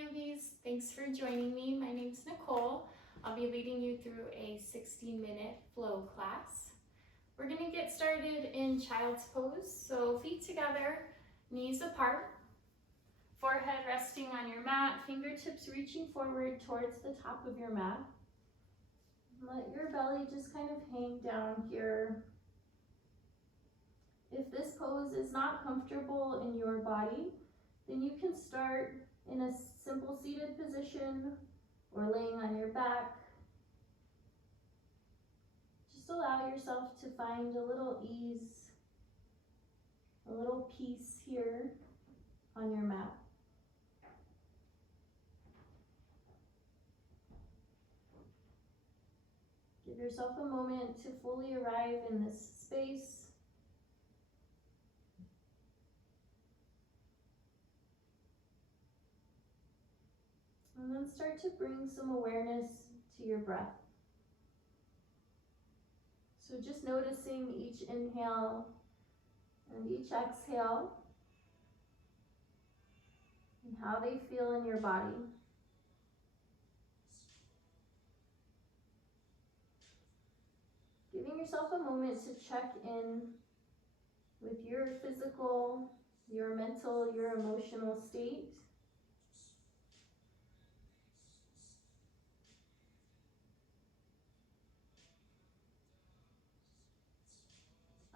yogis. Thanks for joining me. My name's Nicole. I'll be leading you through a 60-minute flow class. We're going to get started in child's pose. So feet together, knees apart, forehead resting on your mat, fingertips reaching forward towards the top of your mat. Let your belly just kind of hang down here. If this pose is not comfortable in your body, then you can start in a simple seated position or laying on your back. Just allow yourself to find a little ease, a little peace here on your mat. Give yourself a moment to fully arrive in this space. And then start to bring some awareness to your breath. So just noticing each inhale and each exhale and how they feel in your body. Giving yourself a moment to check in with your physical, your mental, your emotional state.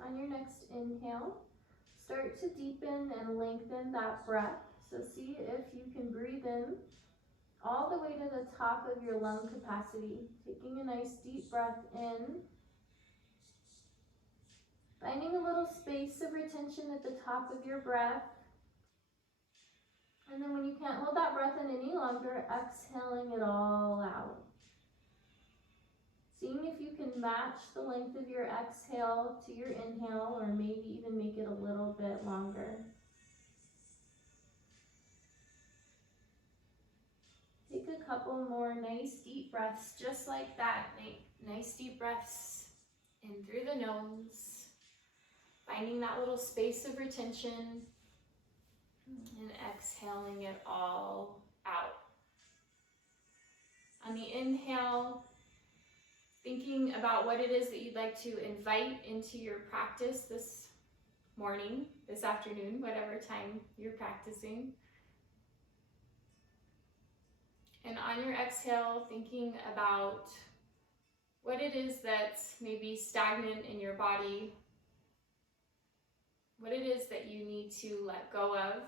On your next inhale, start to deepen and lengthen that breath. So see if you can breathe in all the way to the top of your lung capacity. Taking a nice deep breath in. Finding a little space of retention at the top of your breath. And then when you can't hold that breath in any longer, exhaling it all out. Seeing if you can match the length of your exhale to your inhale, or maybe even make it a little bit longer. Take a couple more nice deep breaths, just like that. Nice deep breaths in through the nose, finding that little space of retention, and exhaling it all out. On the inhale, thinking about what it is that you'd like to invite into your practice this morning, this afternoon, whatever time you're practicing. And on your exhale, thinking about what it is that's maybe stagnant in your body, what it is that you need to let go of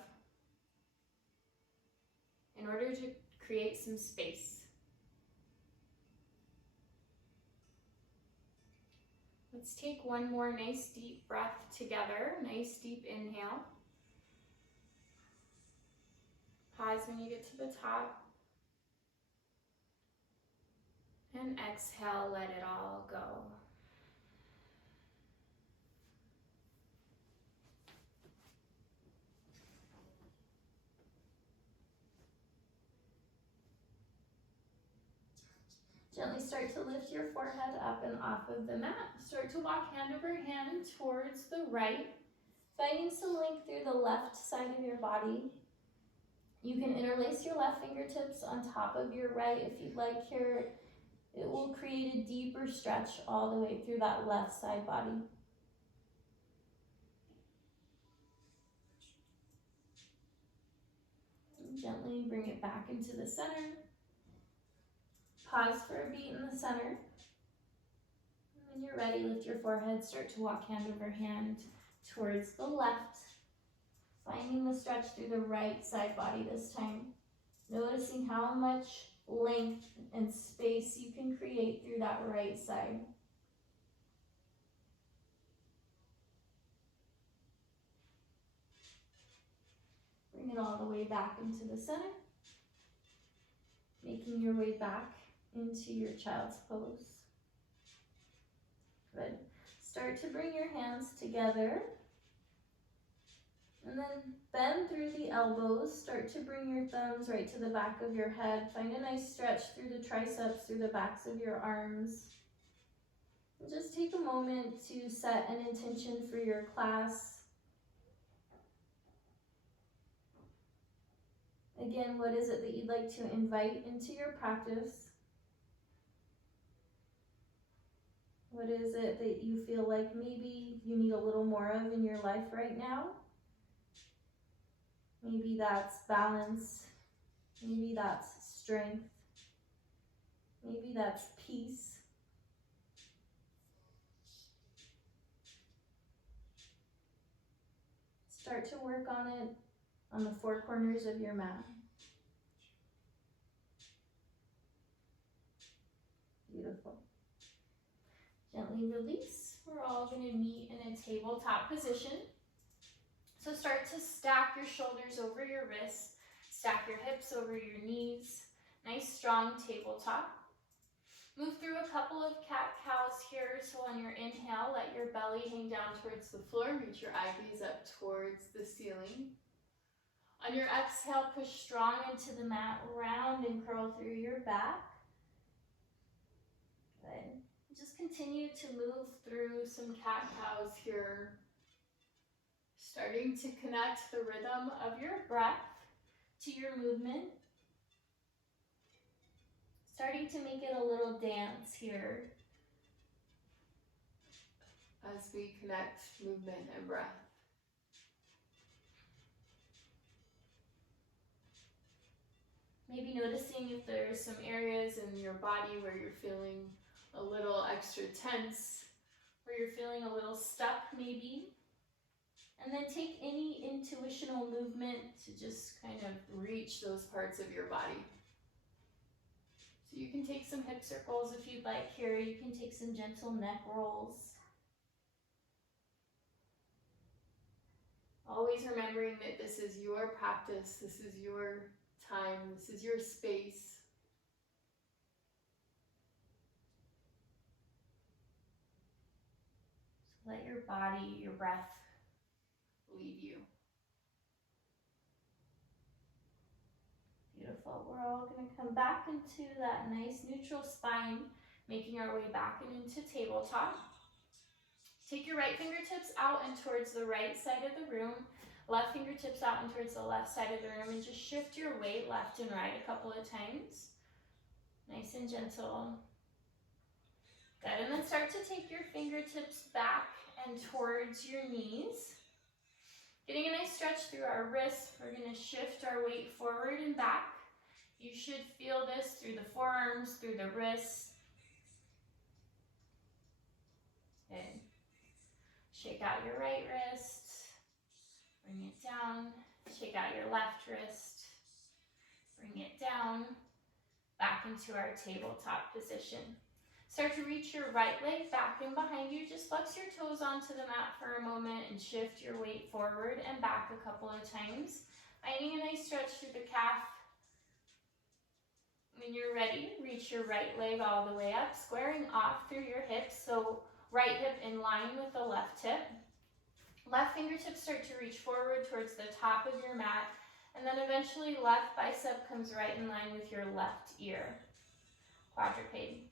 in order to create some space. Let's take one more nice deep breath together. Nice deep inhale. Pause when you get to the top. And exhale, let it all go. Gently start to lift your forehead up and off of the mat. Start to walk hand over hand towards the right, finding some length through the left side of your body. You can interlace your left fingertips on top of your right if you'd like here. It will create a deeper stretch all the way through that left side body. And gently bring it back into the center. Pause for a beat in the center. And when you're ready, lift your forehead, start to walk hand over hand towards the left, finding the stretch through the right side body this time. Noticing how much length and space you can create through that right side. Bring it all the way back into the center, making your way back into your child's pose. Good. Start to bring your hands together. And then bend through the elbows. Start to bring your thumbs right to the back of your head. Find a nice stretch through the triceps, through the backs of your arms. And just take a moment to set an intention for your class. Again, what is it that you'd like to invite into your practice? What is it that you feel like maybe you need a little more of in your life right now? Maybe that's balance. Maybe that's strength. Maybe that's peace. Start to work on it on the four corners of your mat. Beautiful. Gently release. We're all going to meet in a tabletop position. So start to stack your shoulders over your wrists, stack your hips over your knees. Nice strong tabletop. Move through a couple of cat-cows here. So on your inhale, let your belly hang down towards the floor. Reach your eye gaze up towards the ceiling. On your exhale, push strong into the mat, round and curl through your back. Good. Just continue to move through some cat-cows here. Starting to connect the rhythm of your breath to your movement. Starting to make it a little dance here as we connect movement and breath. Maybe noticing if there's some areas in your body where you're feeling a little extra tense, where you're feeling a little stuck maybe. And then take any intuitional movement to just kind of reach those parts of your body. So you can take some hip circles if you'd like here. You can take some gentle neck rolls. Always remembering that this is your practice, this is your time, this is your space. So let your body, your breath lead you. Beautiful. We're all going to come back into that nice neutral spine, making our way back and into tabletop. Take your right fingertips out and towards the right side of the room. Left fingertips out and towards the left side of the room, and just shift your weight left and right a couple of times. Nice and gentle. Good. And then start to take your fingertips back and towards your knees. Getting a nice stretch through our wrists. We're going to shift our weight forward and back. You should feel this through the forearms, through the wrists. Good. Shake out your right wrist. Bring it down. Shake out your left wrist. Bring it down. Back into our tabletop position. Start to reach your right leg back and behind you. Just flex your toes onto the mat for a moment and shift your weight forward and back a couple of times. Finding a nice stretch through the calf. When you're ready, reach your right leg all the way up, squaring off through your hips. So right hip in line with the left hip. Left fingertips start to reach forward towards the top of your mat. And then eventually left bicep comes right in line with your left ear. Quadruped.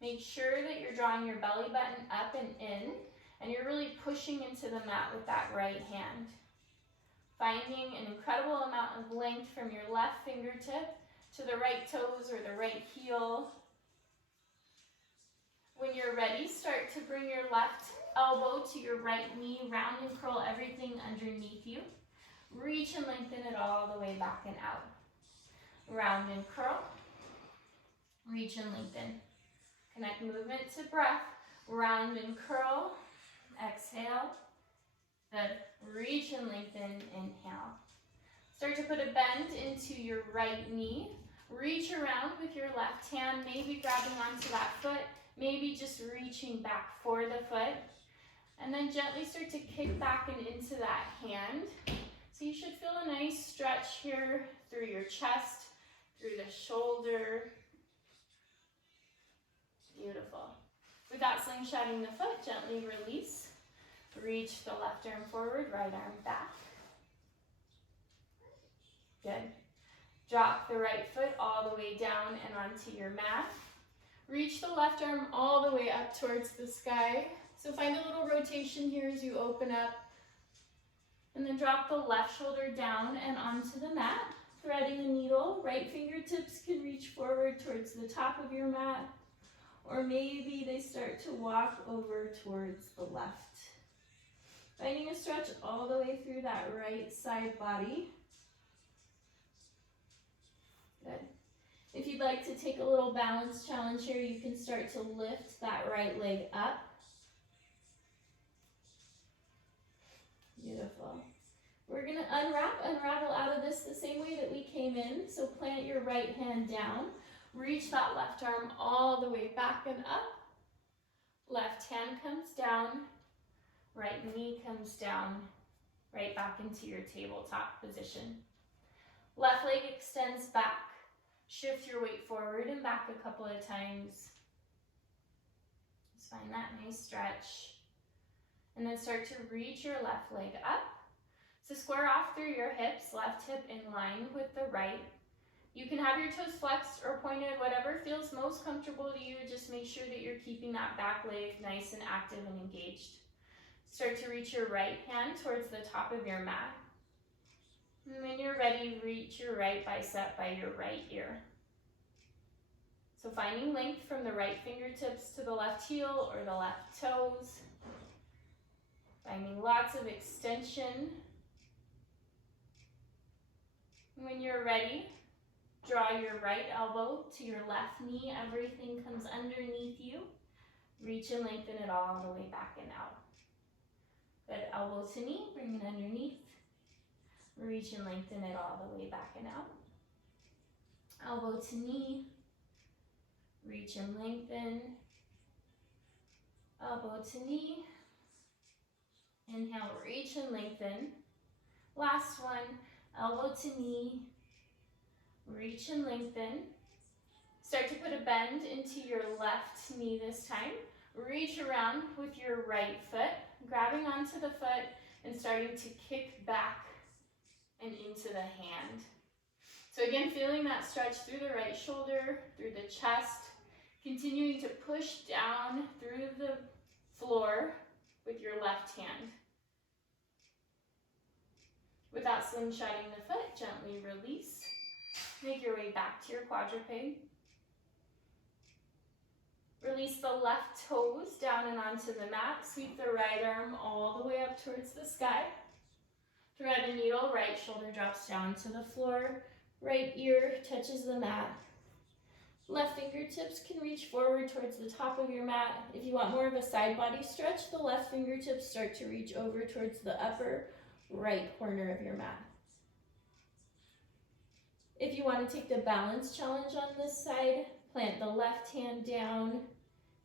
Make sure that you're drawing your belly button up and in, and you're really pushing into the mat with that right hand. Finding an incredible amount of length from your left fingertip to the right toes or the right heel. When you're ready, start to bring your left elbow to your right knee, round and curl everything underneath you. Reach and lengthen it all the way back and out. Round and curl. Reach and lengthen. Connect movement to breath. Round and curl. Exhale. Good. Reach and lengthen. Inhale. Start to put a bend into your right knee. Reach around with your left hand, maybe grabbing onto that foot, maybe just reaching back for the foot. And then gently start to kick back and into that hand. So you should feel a nice stretch here through your chest, through the shoulder. Beautiful. Without slingshotting the foot, gently release. Reach the left arm forward, right arm back. Good. Drop the right foot all the way down and onto your mat. Reach the left arm all the way up towards the sky. So find a little rotation here as you open up. And then drop the left shoulder down and onto the mat. threading a needle. Right fingertips can reach forward towards the top of your mat, or maybe they start to walk over towards the left. Finding a stretch all the way through that right side body. Good. If you'd like to take a little balance challenge here, you can start to lift that right leg up. Beautiful. We're going to unravel out of this the same way that we came in. So plant your right hand down. Reach that left arm all the way back and up. Left hand comes down. Right knee comes down. Right back into your tabletop position. Left leg extends back. Shift your weight forward and back a couple of times. Just find that nice stretch. And then start to reach your left leg up. So square off through your hips, left hip in line with the right. You can have your toes flexed or pointed, whatever feels most comfortable to you. Just make sure that you're keeping that back leg nice and active and engaged. Start to reach your right hand towards the top of your mat. And when you're ready, reach your right bicep by your right ear. So finding length from the right fingertips to the left heel or the left toes. Finding lots of extension. When you're ready, draw your right elbow to your left knee. Everything comes underneath you. Reach and lengthen it all the way back and out. Good, elbow to knee, bring it underneath. Reach and lengthen it all the way back and out. Elbow to knee. Reach and lengthen. Elbow to knee. Inhale, reach and lengthen. Last one, elbow to knee. Reach and lengthen. Start to put a bend into your left knee this time. Reach around with your right foot, grabbing onto the foot and starting to kick back and into the hand. So again, feeling that stretch through the right shoulder, through the chest, continuing to push down through the floor with your left hand. Without slingshotting the foot, gently release. Make your way back to your quadruped. Release the left toes down and onto the mat. Sweep the right arm all the way up towards the sky. Thread a needle, right shoulder drops down to the floor. Right ear touches the mat. Left fingertips can reach forward towards the top of your mat. If you want more of a side body stretch, the left fingertips start to reach over towards the upper right corner of your mat. If you want to take the balance challenge on this side, plant the left hand down.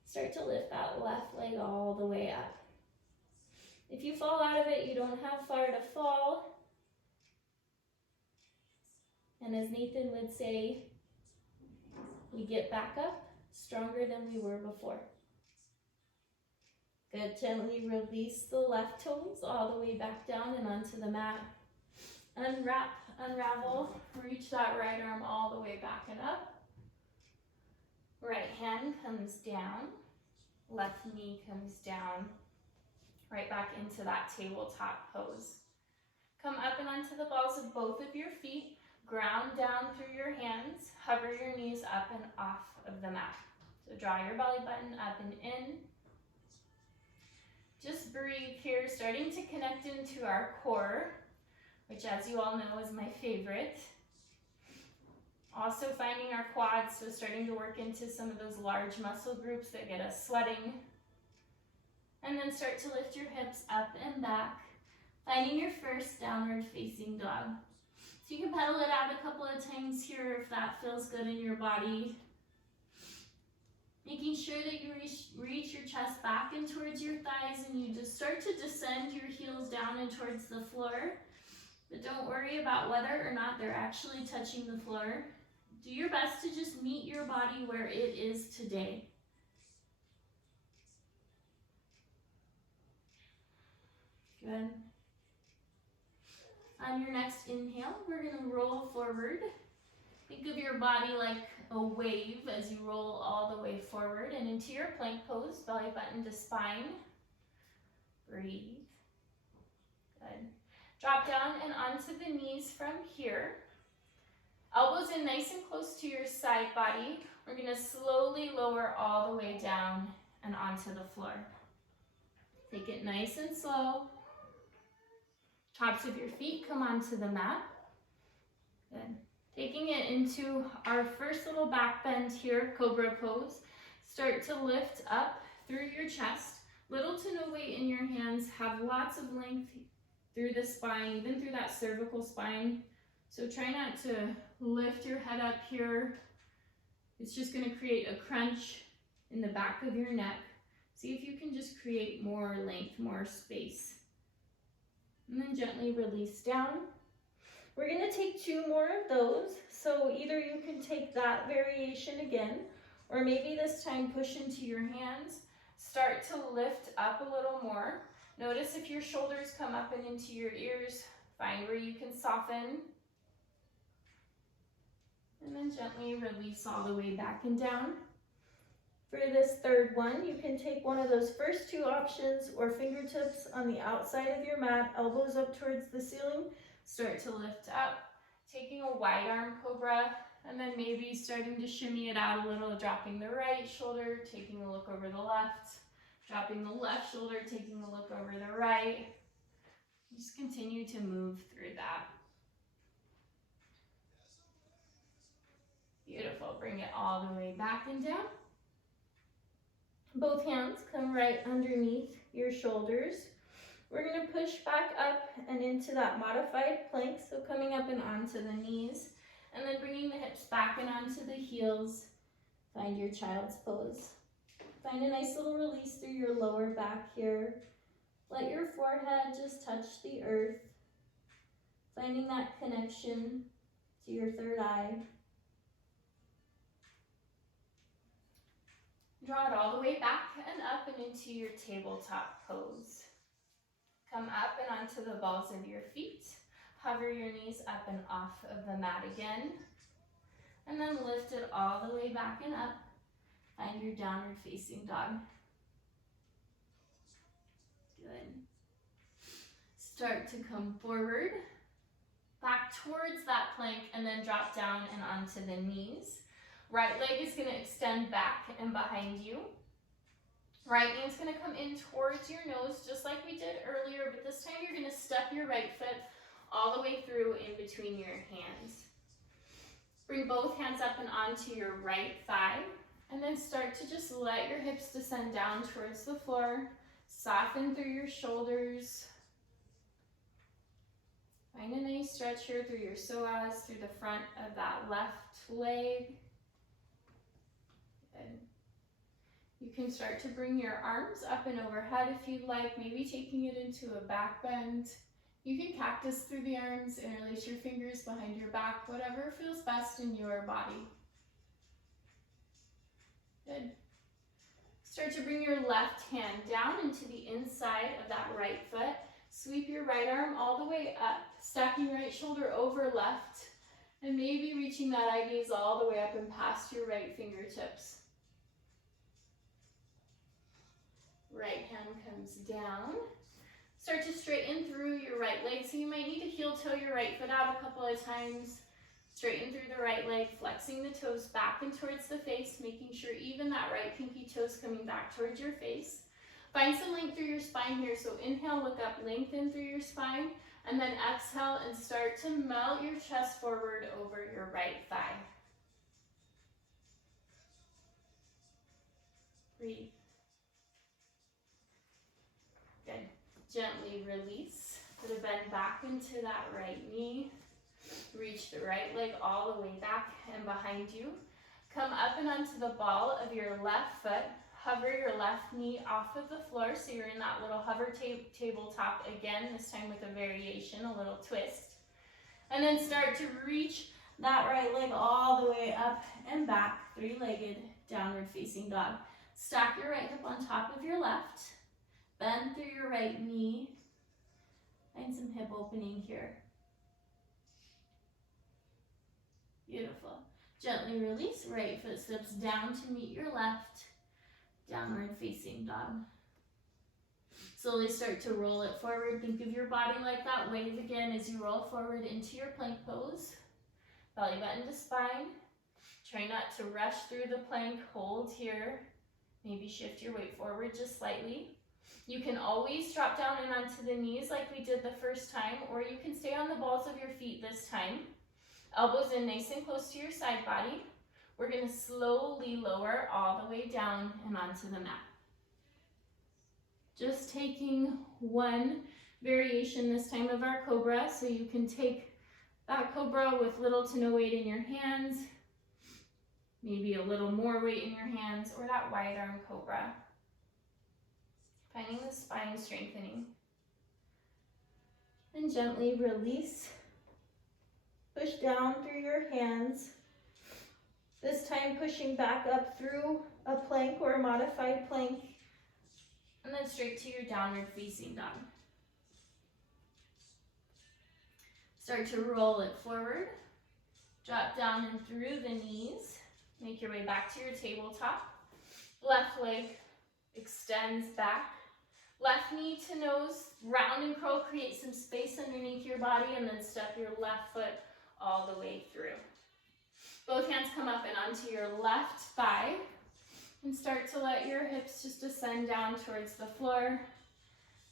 Start to lift that left leg all the way up. If you fall out of it, you don't have far to fall. And as Nathan would say, we get back up stronger than we were before. Good, gently release the left toes all the way back down and onto the mat. Unwrap, unravel, reach that right arm all the way back and up. Right hand comes down, left knee comes down, right back into that tabletop pose. Come up and onto the balls of both of your feet, ground down through your hands, hover your knees up and off of the mat. So draw your belly button up and in. Just breathe here, starting to connect into our core, which as you all know is my favorite. Also finding our quads, so starting to work into some of those large muscle groups that get us sweating. And then start to lift your hips up and back, finding your first downward facing dog. So you can pedal it out a couple of times here if that feels good in your body. Making sure that you reach your chest back and towards your thighs, and you just start to descend your heels down and towards the floor. But don't worry about whether or not they're actually touching the floor. Do your best to just meet your body where it is today. Good. On your next inhale, we're going to roll forward. Think of your body like a wave as you roll all the way forward and into your plank pose, belly button to spine. Breathe. Good. Drop down and onto the knees from here. Elbows in nice and close to your side body. We're gonna slowly lower all the way down and onto the floor. Take it nice and slow. Tops of your feet come onto the mat. Good. Taking it into our first little back bend here, cobra pose. Start to lift up through your chest. Little to no weight in your hands. Have lots of length through the spine, even through that cervical spine. So try not to lift your head up here. It's just going to create a crunch in the back of your neck. See if you can just create more length, more space. And then gently release down. We're going to take 2 more of those. So either you can take that variation again, or maybe this time push into your hands. Start to lift up a little more. Notice if your shoulders come up and into your ears. Find where you can soften. And then gently release all the way back and down. For this third one, you can take one of those first 2 options or fingertips on the outside of your mat, elbows up towards the ceiling. Start to lift up, taking a wide arm cobra, and then maybe starting to shimmy it out a little, dropping the right shoulder, taking a look over the left, dropping the left shoulder, taking a look over the right. Just continue to move through that. Beautiful. Bring it all the way back and down. Both hands come right underneath your shoulders. We're going to push back up and into that modified plank, so coming up and onto the knees, and then bringing the hips back and onto the heels. Find your child's pose. Find a nice little release through your lower back here. Let your forehead just touch the earth, finding that connection to your third eye. Draw it all the way back and up and into your tabletop pose. Come up and onto the balls of your feet. Hover your knees up and off of the mat again. And then lift it all the way back and up. Find your downward facing dog. Good. Start to come forward, back towards that plank, and then drop down and onto the knees. Right leg is going to extend back and behind you. Right knee's going to come in towards your nose, just like we did earlier, but this time you're going to step your right foot all the way through in between your hands. Bring both hands up and onto your right thigh, and then start to just let your hips descend down towards the floor. Soften through your shoulders. Find a nice stretch here through your psoas, through the front of that left leg. Good. You can start to bring your arms up and overhead if you'd like, maybe taking it into a back bend. You can cactus through the arms, interlace your fingers behind your back, whatever feels best in your body. Good. Start to bring your left hand down into the inside of that right foot. Sweep your right arm all the way up, stacking right shoulder over left, and maybe reaching that eye gaze all the way up and past your right fingertips. Right hand comes down. Start to straighten through your right leg, so you might need to heel toe your right foot out a couple of times. Straighten through the right leg, flexing the toes back and towards the face, making sure even that right pinky toe's coming back towards your face. Find some length through your spine here, so inhale, look up, lengthen through your spine, and then exhale and start to melt your chest forward over your right thigh. Breathe. Good. Gently release. Put a bend back into that right knee. Reach the right leg all the way back and behind you. Come up and onto the ball of your left foot. Hover your left knee off of the floor, so you're in that little hover tabletop again, this time with a variation, a little twist. And then start to reach that right leg all the way up and back, three-legged downward facing dog. Stack your right hip on top of your left. Bend through your right knee. Find some hip opening here. Beautiful. Gently release, right foot steps down to meet your left. Downward facing dog. Slowly start to roll it forward. Think of your body like that wave again as you roll forward into your plank pose. Belly button to spine. Try not to rush through the plank. Hold here. Maybe shift your weight forward just slightly. You can always drop down and onto the knees like we did the first time, or you can stay on the balls of your feet this time. Elbows in nice and close to your side body. We're going to slowly lower all the way down and onto the mat. Just taking one variation this time of our cobra, so you can take that cobra with little to no weight in your hands, maybe a little more weight in your hands, or that wide arm cobra. Finding the spine strengthening. And gently release. Push down through your hands. This time pushing back up through a plank or a modified plank. And then straight to your downward facing dog. Start to roll it forward. Drop down and through the knees. Make your way back to your tabletop. Left leg extends back. Left knee to nose, round and curl, create some space underneath your body, and then step your left foot all the way through. Both hands come up and onto your left thigh, and start to let your hips just descend down towards the floor.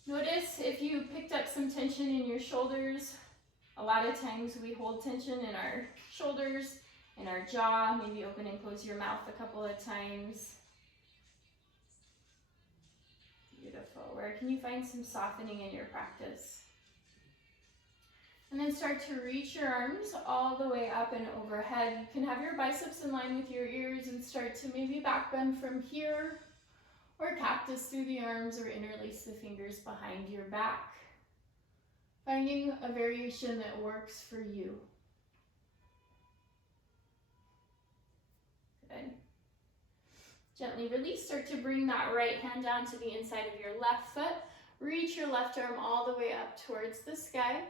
Notice if you picked up some tension in your shoulders. A lot of times we hold tension in our shoulders, in our jaw. Maybe open and close your mouth a couple of times. Beautiful. Where can you find some softening in your practice? And then start to reach your arms all the way up and overhead. You can have your biceps in line with your ears and start to maybe back bend from here, or cactus through the arms, or interlace the fingers behind your back. Finding a variation that works for you. Good. Gently release. Start to bring that right hand down to the inside of your left foot. Reach your left arm all the way up towards the sky.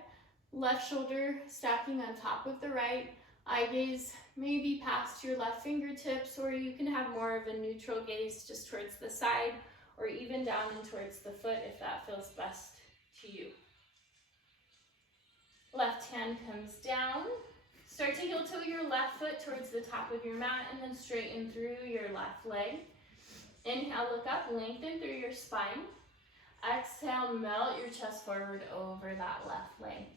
Left shoulder stacking on top of the right. Eye gaze maybe past your left fingertips, or you can have more of a neutral gaze just towards the side, or even down and towards the foot if that feels best to you. Left hand comes down. Start to heel toe your left foot towards the top of your mat, and then straighten through your left leg. Inhale, look up, lengthen through your spine. Exhale, melt your chest forward over that left leg.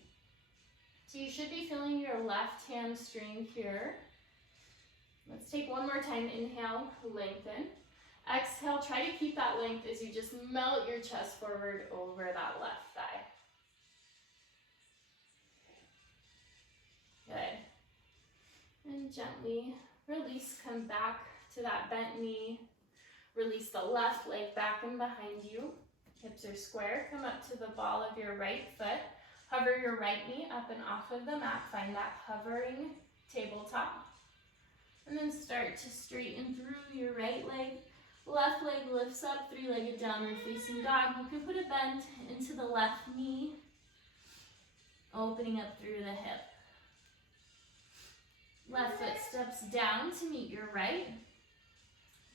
So you should be feeling your left hamstring here. Let's take one more time. Inhale, lengthen. Exhale, try to keep that length as you just melt your chest forward over that left thigh. Good. And gently release, come back to that bent knee. Release the left leg back and behind you. Hips are square. Come up to the ball of your right foot. Hover your right knee up and off of the mat. Find that hovering tabletop. And then start to straighten through your right leg. Left leg lifts up, three-legged downward facing dog. You can put a bend into the left knee, opening up through the hip. Left foot steps down to meet your right.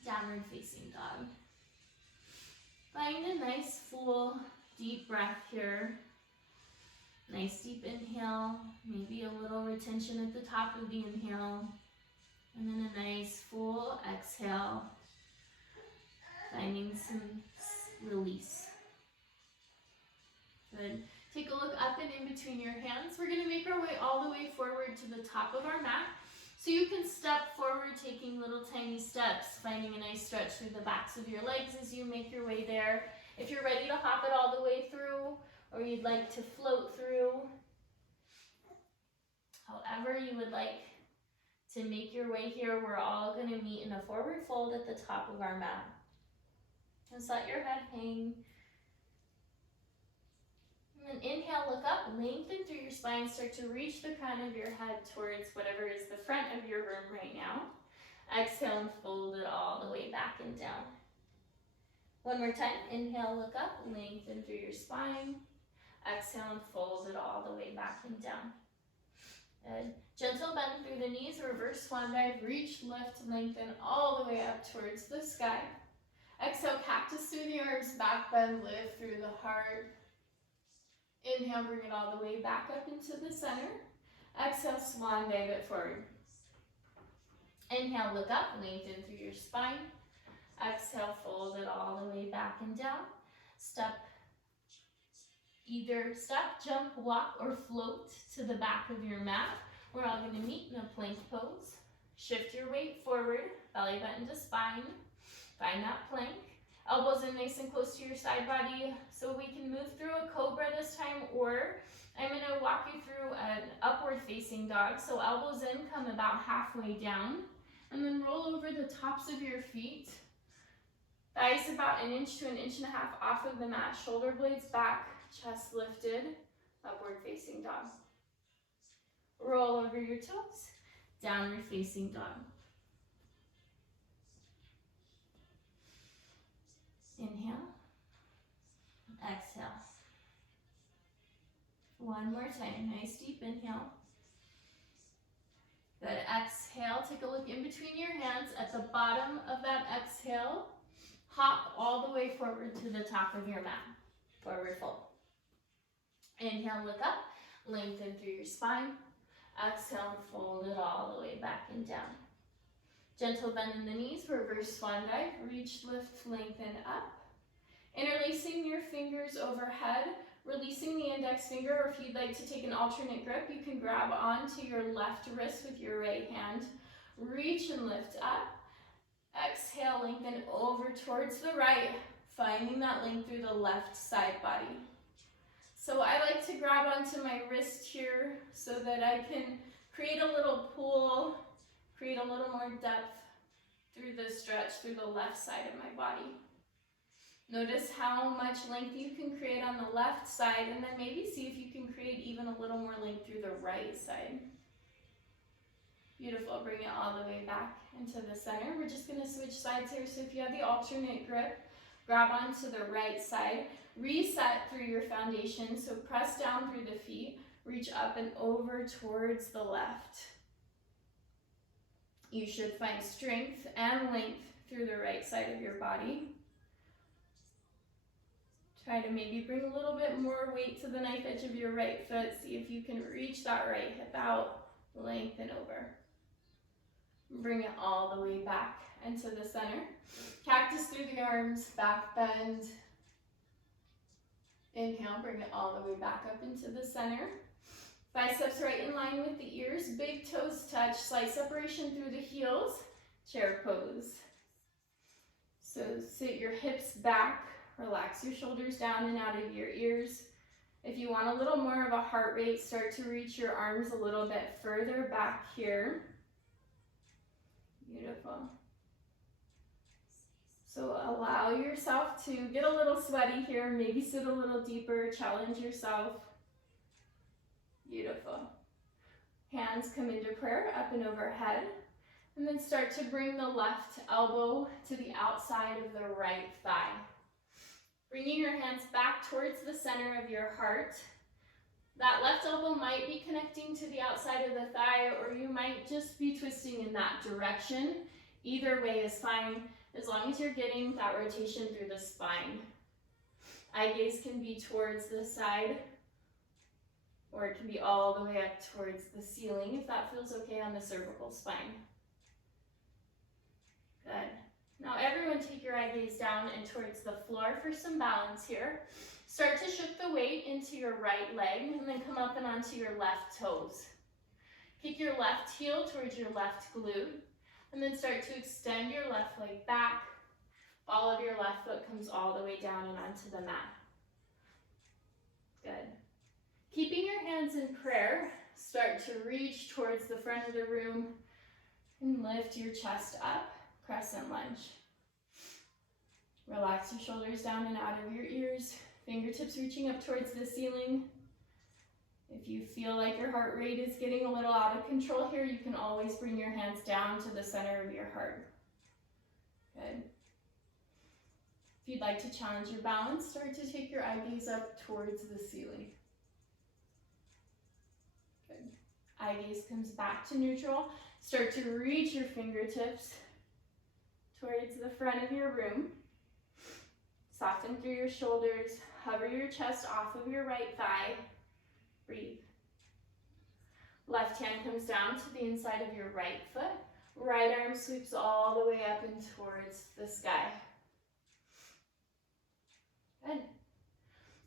Downward facing dog. Find a nice full deep breath here. Nice deep inhale, maybe a little retention at the top of the inhale. And then a nice full exhale. Finding some release. Good. Take a look up and in between your hands. We're going to make our way all the way forward to the top of our mat. So you can step forward, taking little tiny steps, finding a nice stretch through the backs of your legs as you make your way there. If you're ready to hop it all the way through, or you'd like to float through, however you would like to make your way here, we're all going to meet in a forward fold at the top of our mat. Just let your head hang. And then inhale, look up, lengthen through your spine, start to reach the crown of your head towards whatever is the front of your room right now. Exhale and fold it all the way back and down. One more time, inhale, look up, lengthen through your spine. Exhale and fold it all the way back and down. Good. Gentle bend through the knees, reverse swan dive, reach, lift, lengthen all the way up towards the sky. Exhale, cactus through the arms, back bend, lift through the heart. Inhale, bring it all the way back up into the center. Exhale, swan dive it forward. Inhale, look up, lengthen through your spine. Exhale, fold it all the way back and down. Step, either step, jump, walk, or float to the back of your mat. We're all going to meet in a plank pose. Shift your weight forward, belly button to spine. Find that plank. Elbows in nice and close to your side body, so we can move through a cobra this time, or I'm going to walk you through an upward facing dog. So elbows in, come about halfway down, and then roll over the tops of your feet. Thighs about 1 inch to 1.5 inches off of the mat, shoulder blades back, chest lifted, upward facing dog. Roll over your toes, downward facing dog. Inhale, exhale. One more time, nice deep inhale. Good, exhale, take a look in between your hands. At the bottom of that exhale, hop all the way forward to the top of your mat, forward fold. Inhale, look up, lengthen through your spine. Exhale, fold it all the way back and down. Gentle bend in the knees, reverse swan dive, reach, lift, lengthen up. Interlacing your fingers overhead, releasing the index finger, or if you'd like to take an alternate grip, you can grab onto your left wrist with your right hand. Reach and lift up. Exhale, lengthen over towards the right, finding that length through the left side body. So I like to grab onto my wrist here so that I can create a little pool, create a little more depth through the stretch through the left side of my body. Notice how much length you can create on the left side, and then maybe see if you can create even a little more length through the right side. Beautiful, bring it all the way back into the center. We're just gonna switch sides here, so if you have the alternate grip, grab onto the right side, reset through your foundation, so press down through the feet, reach up and over towards the left. You should find strength and length through the right side of your body. Try to maybe bring a little bit more weight to the knife edge of your right foot. See if you can reach that right hip out, lengthen over. Bring it all the way back into the center. Cactus through the arms, back bend. Inhale, bring it all the way back up into the center. Biceps right in line with the ears, big toes touch, slight separation through the heels, chair pose. So sit your hips back, relax your shoulders down and out of your ears. If you want a little more of a heart rate, start to reach your arms a little bit further back here. Beautiful. So allow yourself to get a little sweaty here, maybe sit a little deeper, challenge yourself. Beautiful. Hands come into prayer, up and overhead. And then start to bring the left elbow to the outside of the right thigh. Bringing your hands back towards the center of your heart. That left elbow might be connecting to the outside of the thigh, or you might just be twisting in that direction. Either way is fine, as long as you're getting that rotation through the spine. Eye gaze can be towards the side, or it can be all the way up towards the ceiling, if that feels okay on the cervical spine. Good. Now everyone take your eye gaze down and towards the floor for some balance here. Start to shift the weight into your right leg and then come up and onto your left toes. Kick your left heel towards your left glute and then start to extend your left leg back. Ball of your left foot comes all the way down and onto the mat. Good. Keeping your hands in prayer, start to reach towards the front of the room and lift your chest up, crescent lunge. Relax your shoulders down and out of your ears, fingertips reaching up towards the ceiling. If you feel like your heart rate is getting a little out of control here, you can always bring your hands down to the center of your heart. Good. If you'd like to challenge your balance, start to take your eye gaze up towards the ceiling. Good. Eye gaze comes back to neutral. Start to reach your fingertips towards the front of your room. Soften through your shoulders. Hover your chest off of your right thigh. Breathe. Left hand comes down to the inside of your right foot. Right arm sweeps all the way up and towards the sky. Good.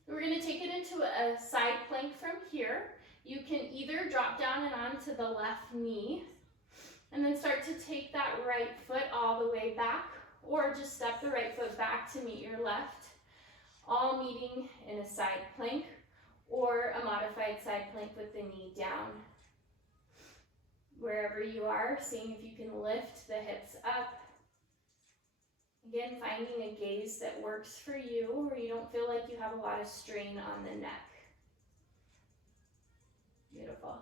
We're going to take it into a side plank from here. You can either drop down and onto the left knee and then start to take that right foot all the way back, or just step the right foot back to meet your left, all meeting in a side plank or a modified side plank with the knee down. Wherever you are, seeing if you can lift the hips up. Again, finding a gaze that works for you, where you don't feel like you have a lot of strain on the neck. Beautiful.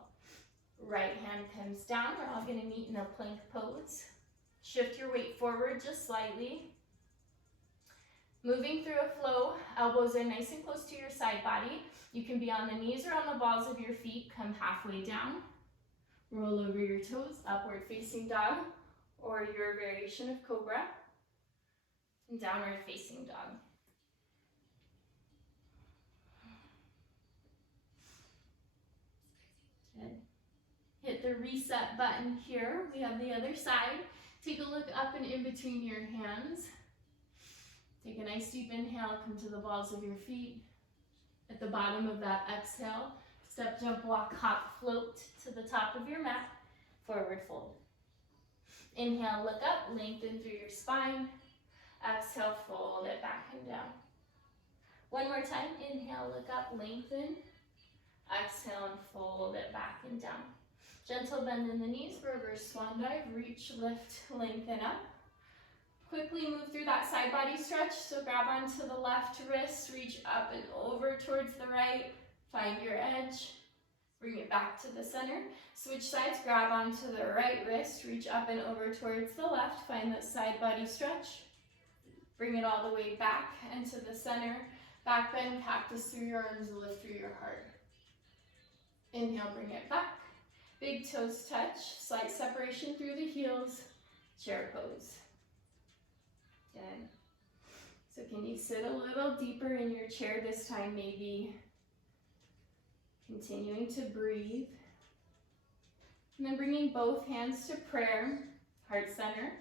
Right hand comes down. We're all going to meet in a plank pose. Shift your weight forward just slightly. Moving through a flow, elbows are nice and close to your side body. You can be on the knees or on the balls of your feet. Come halfway down. Roll over your toes, upward facing dog, or your variation of cobra, and downward facing dog. Good. Hit the reset button here. We have the other side. Take a look up and in between your hands. Take a nice deep inhale, come to the balls of your feet. At the bottom of that exhale, step, jump, walk, hop, float to the top of your mat, forward fold. Inhale, look up, lengthen through your spine. Exhale, fold it back and down. One more time, inhale, look up, lengthen. Exhale and fold it back and down. Gentle bend in the knees, reverse swan dive, reach, lift, lengthen up. Quickly move through that side body stretch, so grab onto the left wrist, reach up and over towards the right. Find your edge, bring it back to the center. Switch sides, grab onto the right wrist, reach up and over towards the left. Find that side body stretch. Bring it all the way back and to the center. Back bend, cactus through your arms, lift through your heart. Inhale, bring it back. Big toes touch, slight separation through the heels. Chair pose. Good. So can you sit a little deeper in your chair this time, maybe? Continuing to breathe. And then bringing both hands to prayer, heart center.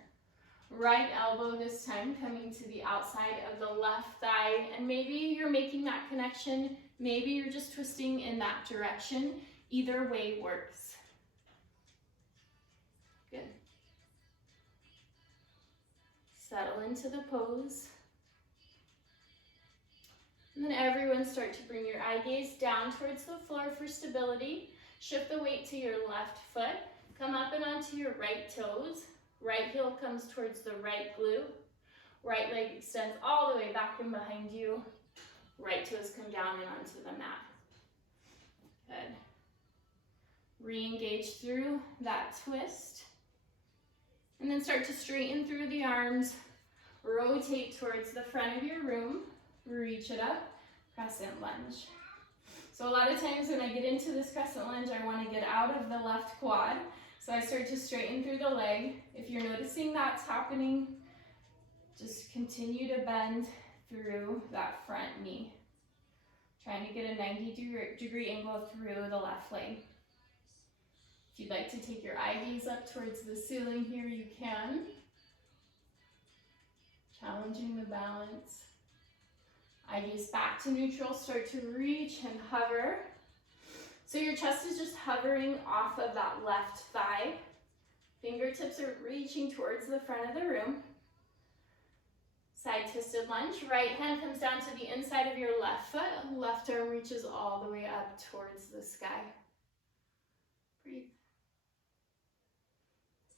Right elbow this time coming to the outside of the left thigh. And maybe you're making that connection. Maybe you're just twisting in that direction. Either way works. Good. Settle into the pose. And then everyone start to bring your eye gaze down towards the floor for stability. Shift the weight to your left foot. Come up and onto your right toes. Right heel comes towards the right glute. Right leg extends all the way back and behind you. Right toes come down and onto the mat. Good. Re-engage through that twist. And then start to straighten through the arms. Rotate towards the front of your room. Reach it up. Crescent lunge. So a lot of times when I get into this crescent lunge, I want to get out of the left quad. So I start to straighten through the leg. If you're noticing that's happening, just continue to bend through that front knee. Trying to get a 90-degree angle through the left leg. If you'd like to take your eye gaze up towards the ceiling here, you can. Challenging the balance. Eye gaze back to neutral, start to reach and hover. So your chest is just hovering off of that left thigh. Fingertips are reaching towards the front of the room. Side twisted lunge. Right hand comes down to the inside of your left foot. Left arm reaches all the way up towards the sky. Breathe.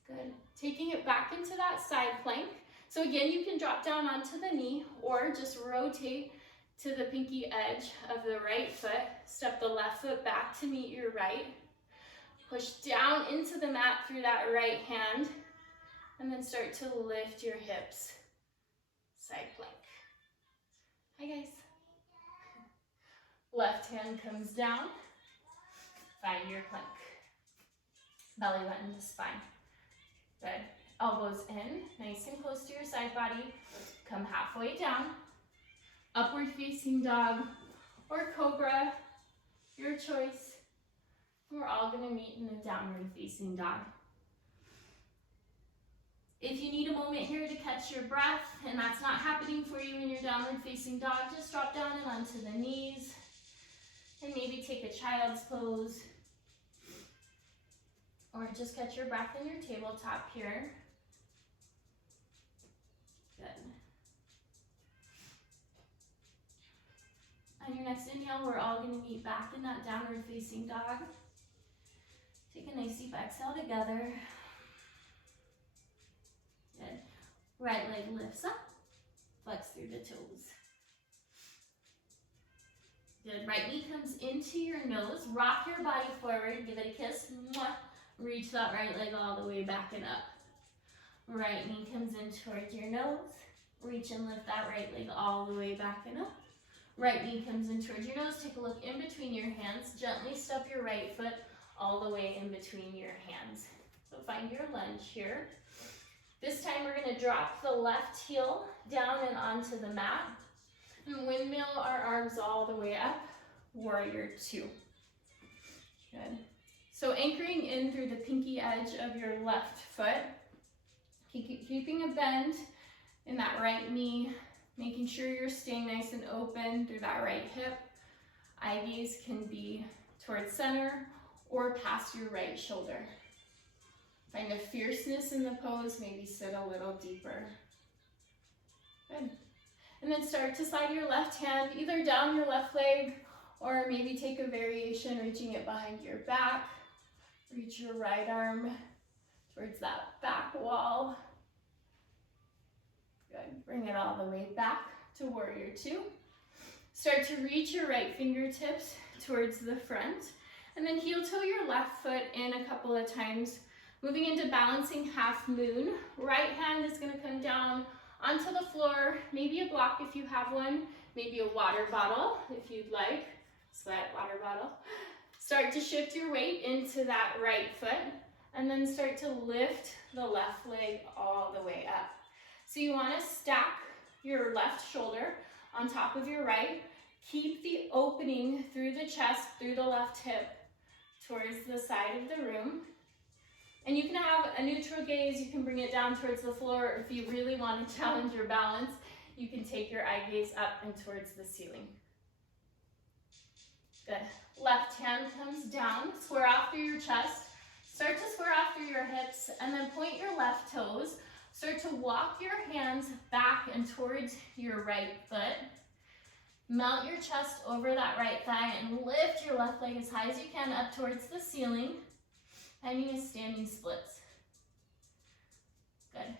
Good. Taking it back into that side plank. So again, you can drop down onto the knee or just rotate to the pinky edge of the right foot. Step the left foot back to meet your right. Push down into the mat through that right hand. And then start to lift your hips. Side plank. Hi guys. Left hand comes down. Find your plank. Belly button to spine. Good. Elbows in, nice and close to your side body. Come halfway down. Upward facing dog or cobra, your choice. We're all gonna meet in a downward facing dog. If you need a moment here to catch your breath and that's not happening for you in your downward facing dog, just drop down and onto the knees and maybe take a child's pose or just catch your breath in your tabletop here. Good. On your next inhale, we're all going to meet back in that downward facing dog. Take a nice deep exhale together. Good. Right leg lifts up, flex through the toes. Good. Right knee comes into your nose. Rock your body forward. Give it a kiss. Mwah. Reach that right leg all the way back and up. Right knee comes in towards your nose. Reach and lift that right leg all the way back and up. Right knee comes in towards your nose. Take a look in between your hands. Gently step your right foot all the way in between your hands. So find your lunge here. This time we're going to drop the left heel down and onto the mat. And windmill our arms all the way up. Warrior two. Good. So anchoring in through the pinky edge of your left foot. Keeping a bend in that right knee. Making sure you're staying nice and open through that right hip. Eye gaze can be towards center or past your right shoulder. Find the fierceness in the pose, maybe sit a little deeper. Good. And then start to slide your left hand either down your left leg or maybe take a variation, reaching it behind your back. Reach your right arm towards that back wall. Good. Bring it all the way back to warrior two. Start to reach your right fingertips towards the front. And then heel toe your left foot in a couple of times. Moving into balancing half moon. Right hand is going to come down onto the floor. Maybe a block if you have one. Maybe a water bottle if you'd like. Sweat water bottle. Start to shift your weight into that right foot. And then start to lift the left leg all the way up. So you want to stack your left shoulder on top of your right. Keep the opening through the chest, through the left hip, towards the side of the room. And you can have a neutral gaze. You can bring it down towards the floor. If you really want to challenge your balance, you can take your eye gaze up and towards the ceiling. Good. Left hand comes down. Square off through your chest. Start to square off through your hips and then point your left toes. Start to walk your hands back and towards your right foot. Melt your chest over that right thigh and lift your left leg as high as you can up towards the ceiling. Finding a standing splits. Good.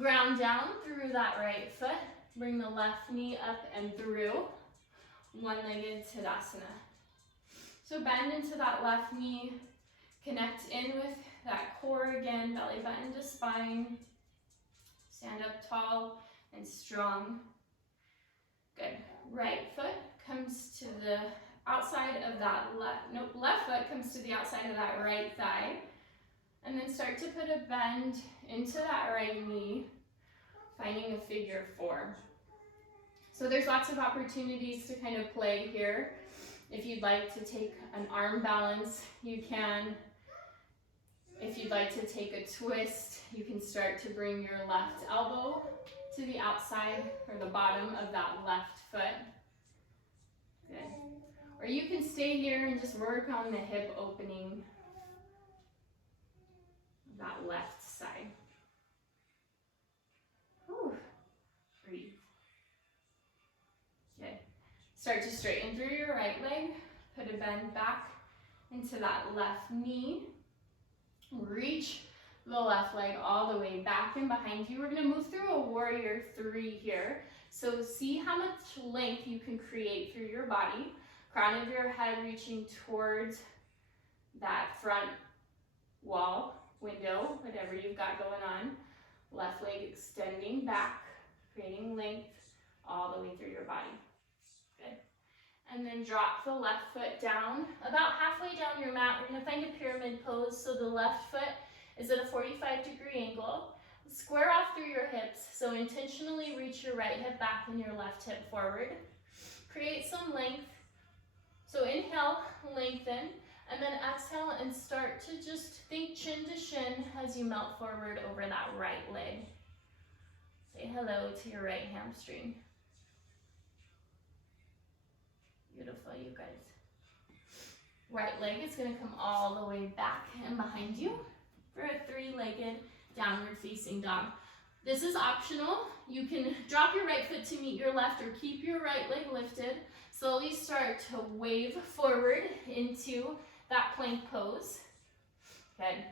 Ground down through that right foot. Bring the left knee up and through. One-legged Tadasana. So bend into that left knee. Connect in with that core again, belly button to spine. Stand up tall and strong. Good. Right foot comes to the outside of that left foot comes to the outside of that right thigh. And then start to put a bend into that right knee, finding a figure four. So there's lots of opportunities to kind of play here. If you'd like to take an arm balance, you can. If you'd like to take a twist, you can start to bring your left elbow to the outside or the bottom of that left foot. Good. Or you can stay here and just work on the hip opening of that left side. Whew. Breathe. Good. Start to straighten through your right leg. Put a bend back into that left knee. Reach the left leg all the way back and behind you. We're going to move through a warrior three here. So see how much length you can create through your body. Crown of your head reaching towards that front wall, window, whatever you've got going on. Left leg extending back, creating length all the way through your body. Good. And then drop the left foot down. About halfway down your mat, we're going to find a pyramid pose. So the left foot is at a 45-degree angle. Square off through your hips. So intentionally reach your right hip back and your left hip forward. Create some length. So inhale, lengthen, And then exhale and start to just think chin to shin as you melt forward over that right leg. Say hello to your right hamstring. Beautiful, you guys. Right leg is going to come all the way back and behind you for a three-legged downward facing dog. This is optional. You can drop your right foot to meet your left or keep your right leg lifted. Slowly start to wave forward into that plank pose. Good.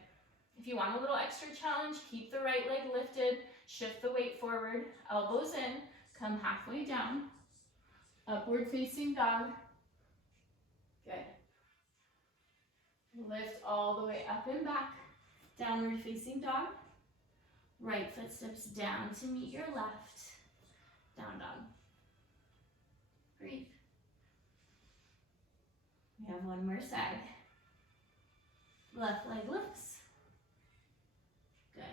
If you want a little extra challenge, keep the right leg lifted, shift the weight forward, elbows in, come halfway down, upward facing dog. Good. Lift all the way up and back, downward facing dog. Right foot steps down to meet your left, down dog. Breathe. We have one more side. Left leg lifts. Good.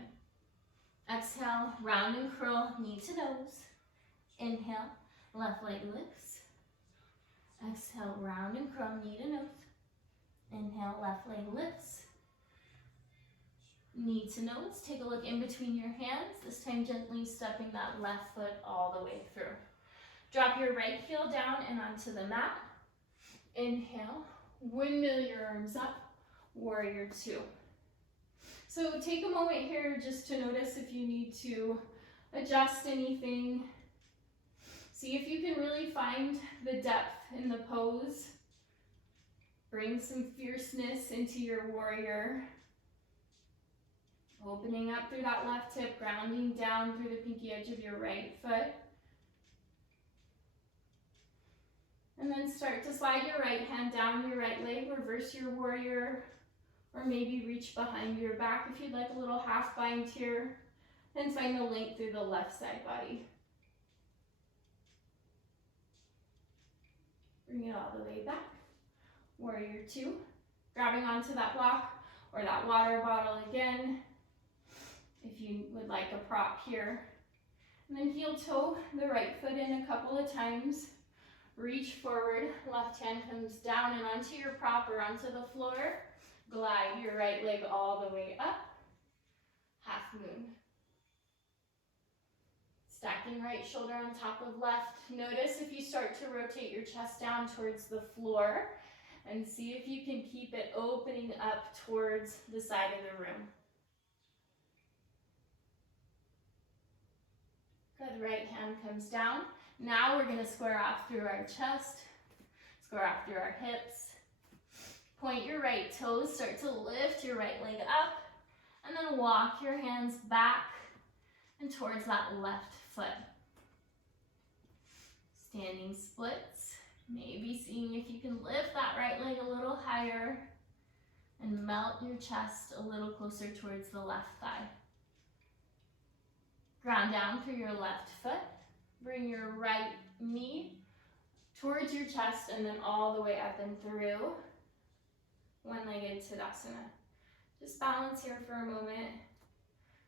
Exhale, round and curl, knee to nose. Inhale, left leg lifts. Exhale, round and curl, knee to nose. Inhale, left leg lifts. Knee to nose. Take a look in between your hands. This time gently stepping that left foot all the way through. Drop your right heel down and onto the mat. Inhale, windmill your arms up, warrior two. So take a moment here just to notice if you need to adjust anything. See if you can really find the depth in the pose. Bring some fierceness into your warrior. Opening up through that left hip, grounding down through the pinky edge of your right foot. And then start to slide your right hand down your right leg, reverse your warrior, or maybe reach behind your back if you'd like a little half bind here, and find the length through the left side body. Bring it all the way back. Warrior two, grabbing onto that block or that water bottle again, if you would like a prop here. And then heel toe the right foot in a couple of times. Reach forward, left hand comes down and onto your prop or onto the floor. Glide your right leg all the way up. Half moon. Stacking right shoulder on top of left. Notice if you start to rotate your chest down towards the floor and see if you can keep it opening up towards the side of the room. Good, right hand comes down. Now we're going to square off through our chest, square off through our hips. Point your right toes, start to lift your right leg up, and then walk your hands back and towards that left foot. Standing splits, maybe seeing if you can lift that right leg a little higher and melt your chest a little closer towards the left thigh. Ground down through your left foot. Bring your right knee towards your chest and then all the way up and through. One-legged Tadasana. Just balance here for a moment.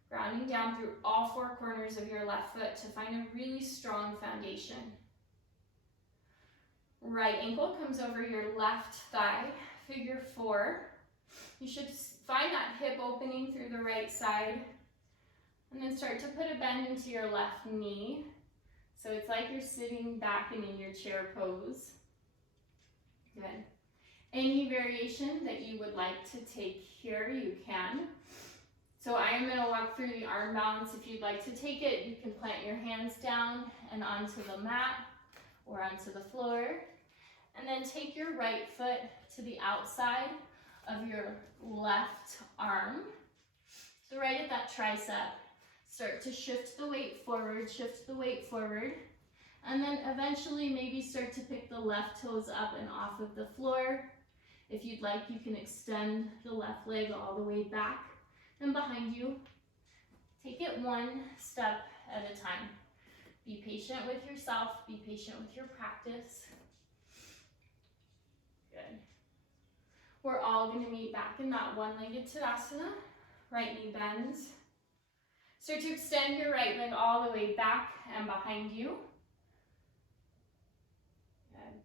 Grounding down through all four corners of your left foot to find a really strong foundation. Right ankle comes over your left thigh, figure four. You should find that hip opening through the right side. And then start to put a bend into your left knee. So it's like you're sitting back and in your chair pose. Good. Any variation that you would like to take here, you can. So I am going to walk through the arm balance. If you'd like to take it, you can plant your hands down and onto the mat or onto the floor. And then take your right foot to the outside of your left arm. So right at that tricep. Start to shift the weight forward, and then eventually maybe start to pick the left toes up and off of the floor. If you'd like, you can extend the left leg all the way back and behind you. Take it one step at a time. Be patient with yourself, be patient with your practice. Good. We're all going to meet back in that one-legged Tadasana. Right knee bends. Start to extend your right leg all the way back and behind you. Good.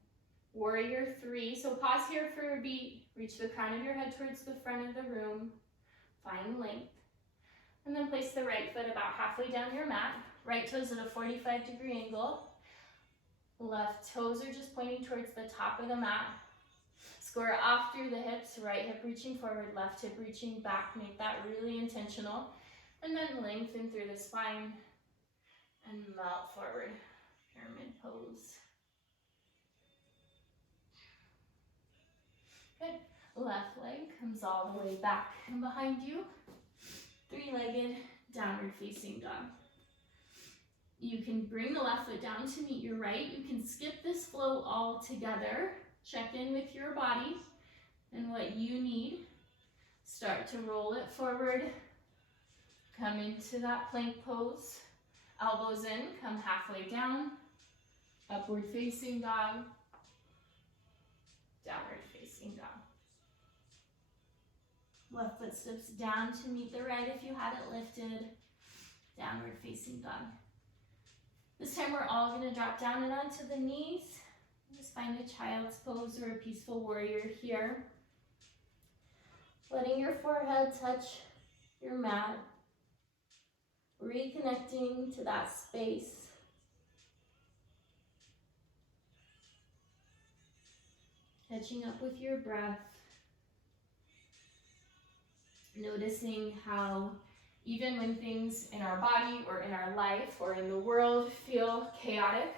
Warrior three. So pause here for a beat. Reach the crown of your head towards the front of the room. Find length. And then place the right foot about halfway down your mat. Right toes at a 45-degree angle. Left toes are just pointing towards the top of the mat. Square off through the hips, right hip reaching forward, left hip reaching back. Make that really intentional. And then lengthen through the spine and melt forward. Pyramid pose. Good. Left leg comes all the way back and behind you. Three-legged downward facing dog. You can bring the left foot down to meet your right. You can skip this flow altogether. Check in with your body and what you need. Start to roll it forward. Come into that plank pose. Elbows in, come halfway down. Upward facing dog. Downward facing dog. Left foot steps down to meet the right if you had it lifted. Downward facing dog. This time we're all going to drop down and onto the knees. Just find a child's pose or a peaceful warrior here. Letting your forehead touch your mat. Reconnecting to that space. Catching up with your breath. Noticing how even when things in our body or in our life or in the world feel chaotic,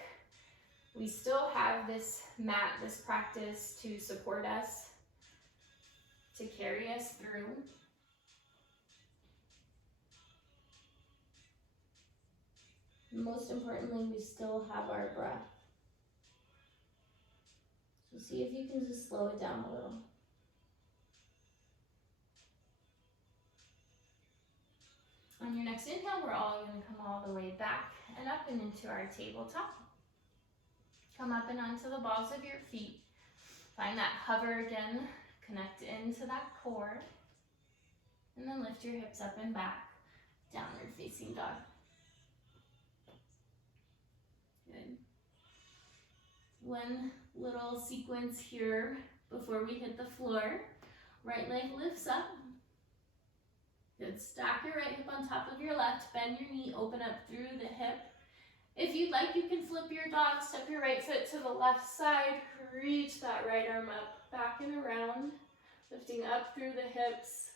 we still have this mat, this practice to support us, to carry us through. Most importantly, we still have our breath. So see if you can just slow it down a little. On your next inhale, we're all going to come all the way back and up and into our tabletop. Come up and onto the balls of your feet. Find that hover again. Connect into that core. And then lift your hips up and back. Downward facing dog. Good. One little sequence here before we hit the floor. Right leg lifts up. Good. Stack your right hip on top of your left. Bend your knee, open up through the hip. If you'd like, you can flip your dog. Step your right foot to the left side. Reach that right arm up, back and around. Lifting up through the hips.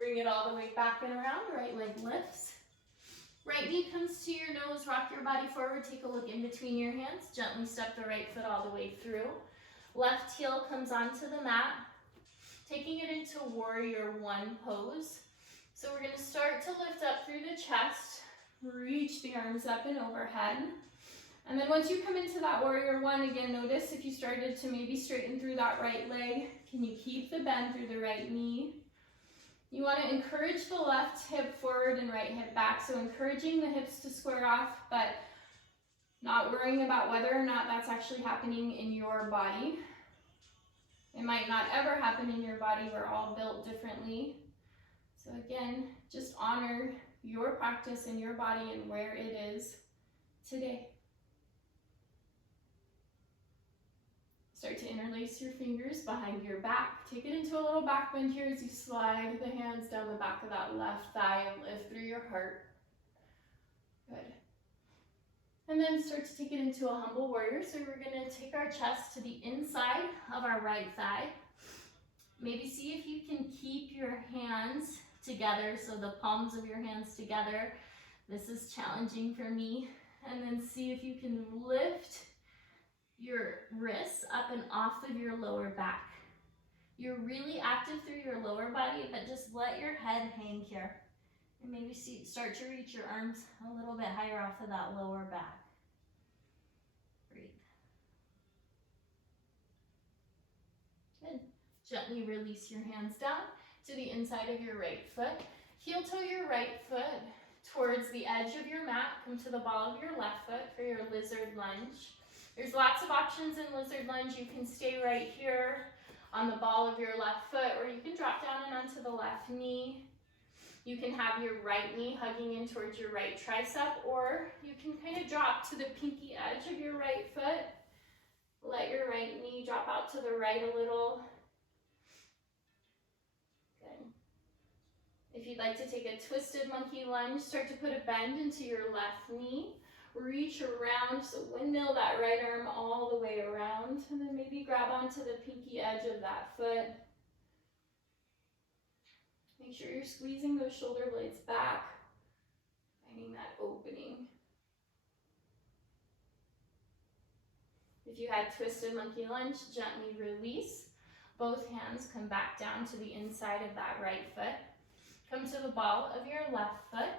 Bring it all the way back and around. Right leg lifts. Right knee comes to your nose. Rock your body forward. Take a look in between your hands. Gently step the right foot all the way through. Left heel comes onto the mat. Taking it into warrior one pose. So we're going to start to lift up through the chest. Reach the arms up and overhead. And then once you come into that warrior one, again, notice if you started to maybe straighten through that right leg. Can you keep the bend through the right knee? You want to encourage the left hip forward and right hip back. So encouraging the hips to square off, but not worrying about whether or not that's actually happening in your body. It might not ever happen in your body. We're all built differently. So again, just honor your practice and your body and where it is today. Start to interlace your fingers behind your back. Take it into a little back bend here as you slide the hands down the back of that left thigh and lift through your heart. Good. And then start to take it into a humble warrior. So we're going to take our chest to the inside of our right thigh. Maybe see if you can keep your hands together, so the palms of your hands together. This is challenging for me. And then see if you can lift your wrists up and off of your lower back. You're really active through your lower body, but just let your head hang here. And maybe start to reach your arms a little bit higher off of that lower back. Breathe. Good. Gently release your hands down to the inside of your right foot. Heel toe your right foot towards the edge of your mat. Come to the ball of your left foot for your lizard lunge. There's lots of options in lizard lunge. You can stay right here on the ball of your left foot, or you can drop down and onto the left knee. You can have your right knee hugging in towards your right tricep, or you can kind of drop to the pinky edge of your right foot. Let your right knee drop out to the right a little. If you'd like to take a twisted monkey lunge, start to put a bend into your left knee. Reach around, so windmill that right arm all the way around, and then maybe grab onto the pinky edge of that foot. Make sure you're squeezing those shoulder blades back, finding that opening. If you had twisted monkey lunge, gently release. Both hands come back down to the inside of that right foot. Come to the ball of your left foot.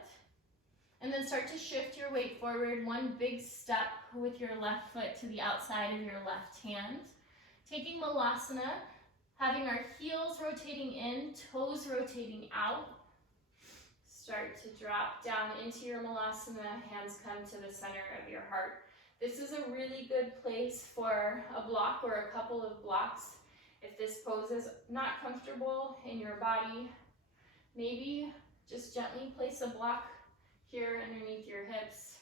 And then start to shift your weight forward, one big step with your left foot to the outside of your left hand. Taking Malasana, having our heels rotating in, toes rotating out. Start to drop down into your Malasana, hands come to the center of your heart. This is a really good place for a block or a couple of blocks. If this pose is not comfortable in your body, maybe just gently place a block here underneath your hips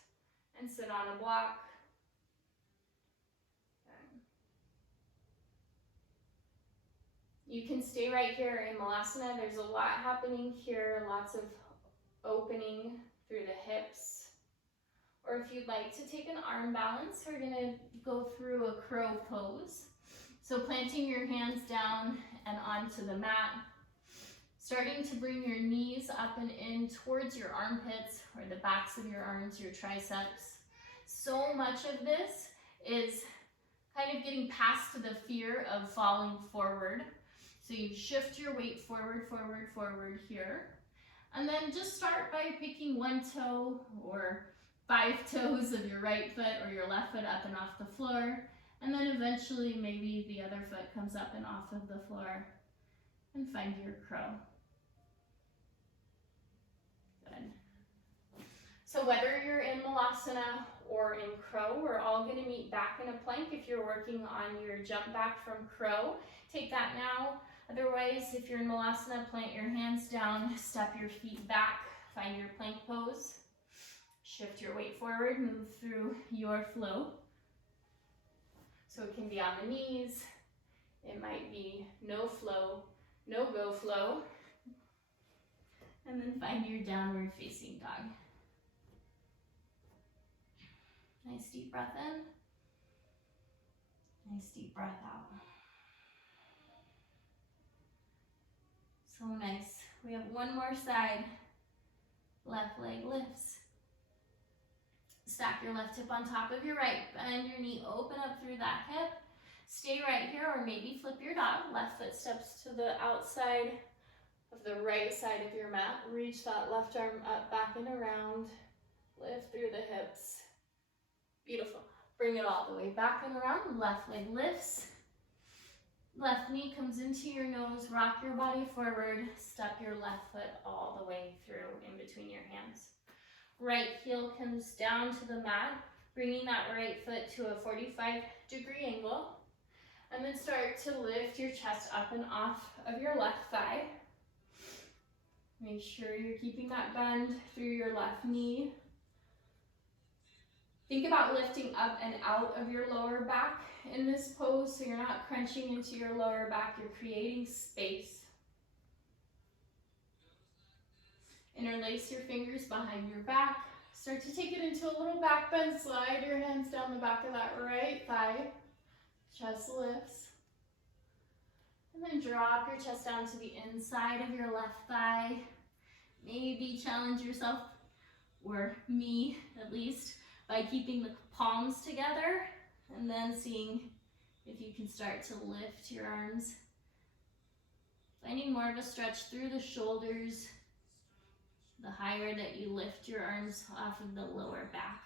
and sit on a block. Okay. You can stay right here in Malasana. There's a lot happening here, lots of opening through the hips. Or if you'd like to take an arm balance, we're gonna go through a crow pose. So planting your hands down and onto the mat. Starting to bring your knees up and in towards your armpits or the backs of your arms, your triceps. So much of this is kind of getting past the fear of falling forward. So you shift your weight forward, forward, forward here. And then just start by picking one toe or 5 toes of your right foot or your left foot up and off the floor. And then eventually maybe the other foot comes up and off of the floor. And find your crow. Good. So whether you're in Malasana or in crow, we're all going to meet back in a plank. If you're working on your jump back from crow, take that now. Otherwise, if you're in Malasana, plant your hands down, step your feet back, find your plank pose. Shift your weight forward, move through your flow. So it can be on the knees, it might be no flow, no go flow. And then find your downward facing dog. Nice deep breath in. Nice deep breath out. So nice. We have one more side. Left leg lifts. Stack your left hip on top of your right. Bend your knee, open up through that hip. Stay right here or maybe flip your dog. Left foot steps to the outside of the right side of your mat. Reach that left arm up, back and around. Lift through the hips. Beautiful. Bring it all the way back and around. Left leg lifts. Left knee comes into your nose. Rock your body forward. Step your left foot all the way through in between your hands. Right heel comes down to the mat, bringing that right foot to a 45-degree angle. And then start to lift your chest up and off of your left thigh. Make sure you're keeping that bend through your left knee. Think about lifting up and out of your lower back in this pose so you're not crunching into your lower back, you're creating space. Interlace your fingers behind your back. Start to take it into a little back bend. Slide your hands down the back of that right thigh. Chest lifts. And then drop your chest down to the inside of your left thigh. Maybe challenge yourself, or me at least, by keeping the palms together and then seeing if you can start to lift your arms. Finding more of a stretch through the shoulders, the higher that you lift your arms off of the lower back.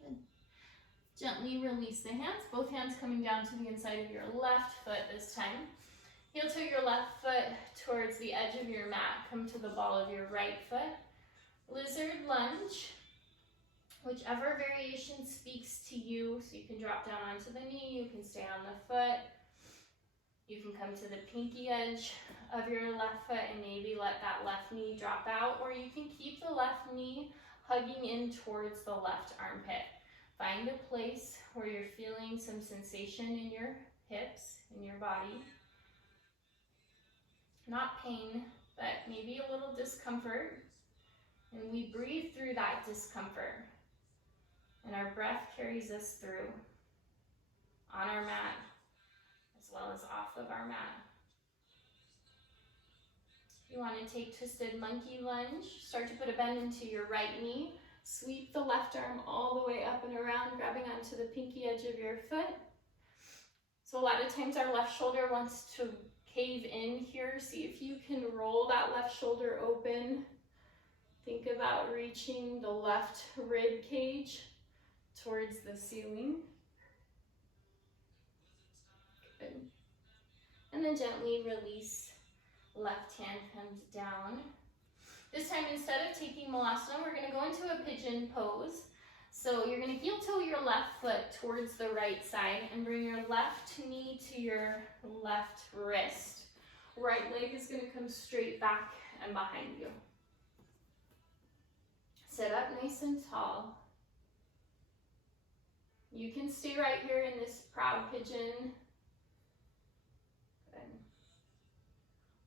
Good. Gently release the hands, both hands coming down to the inside of your left foot this time. Heel to your left foot towards the edge of your mat. Come to the ball of your right foot. Lizard lunge. Whichever variation speaks to you, so you can drop down onto the knee, you can stay on the foot. You can come to the pinky edge of your left foot and maybe let that left knee drop out, or you can keep the left knee hugging in towards the left armpit. Find a place where you're feeling some sensation in your hips, in your body. Not pain, but maybe a little discomfort. And we breathe through that discomfort. And our breath carries us through on our mat as well as off of our mat. You want to take twisted monkey lunge. Start to put a bend into your right knee. Sweep the left arm all the way up and around, grabbing onto the pinky edge of your foot. So a lot of times our left shoulder wants to cave in here. See if you can roll that left shoulder open. Think about reaching the left rib cage towards the ceiling. Good. And then gently release. Left hand comes down. This time, instead of taking Malasana, we're going to go into a pigeon pose. So you're going to heel toe your left foot towards the right side and bring your left knee to your left wrist. Right leg is going to come straight back and behind you. Sit up nice and tall. You can stay right here in this proud pigeon. Good.